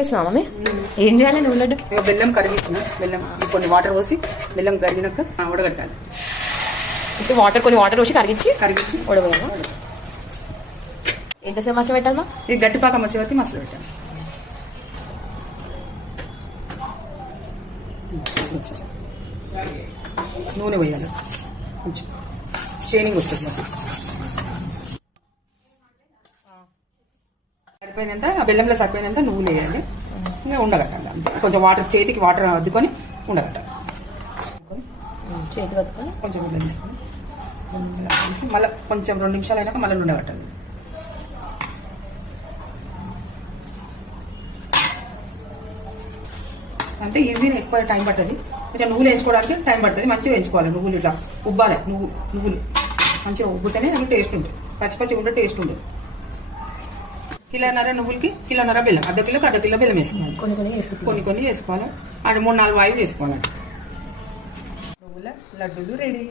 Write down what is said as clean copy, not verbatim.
చేస్తున్నావా మమ్మీ? ఏం చేయాలి నువ్వు లడ్డు? బెల్లం కరిగించిన బెల్లం కొన్ని వాటర్ పోసి బెల్లం కరిగినాక ఉడగట్టాలి. ఇప్పుడు కొన్ని వాటర్ పోసి కరిగించి ఉడవేయాలి. ఎంతసేపు మసలు పెట్టాలమ్మా? ఇది గట్టిపాకం వచ్చే వరకు మసలు పెట్టాలి. నూనె పోయాలి, కొంచెం షైనింగ్ వస్తుంది. సరిపోయిందంటే ఆ బెల్లంలో సరిపోయిందంటే నువ్వులు వేయాలి. ఇంకా ఉండగట్టాలి అంతే. కొంచెం చేతికి వాటర్ అద్దుకొని ఉండగట్టాలి. చేతికి అద్దుకొని కొంచెం ఇట్లా తీసుకొని మళ్ళీ కొంచెం 2 నిమిషాలు అయినాక మళ్ళీ ఉండగట్టాలి. అంతే ఈజీగా ఎక్కువ టైం పడుతుంది. కొంచెం నువ్వులు వేయించుకోవడానికి టైం పడుతుంది. మంచిగా వేయించుకోవాలి. నువ్వులు ఇట్లా ఉబ్బాలి. నువ్వులు మంచిగా ఉబ్బితేనే అవి టేస్ట్ ఉంటుంది. పచ్చి ఉంటే టేస్ట్ ఉంటుంది. కిలోన్నర నువ్వులకి కిలోన్నర బెల్లం, అర్ధ కిలో బెల్లం వేసుకోవాలి. కొన్ని వేసుకోవాలి. అది 3-4 వాయిలు వేసుకోవాలండి. నువ్వుల లడ్డూలు రెడీ.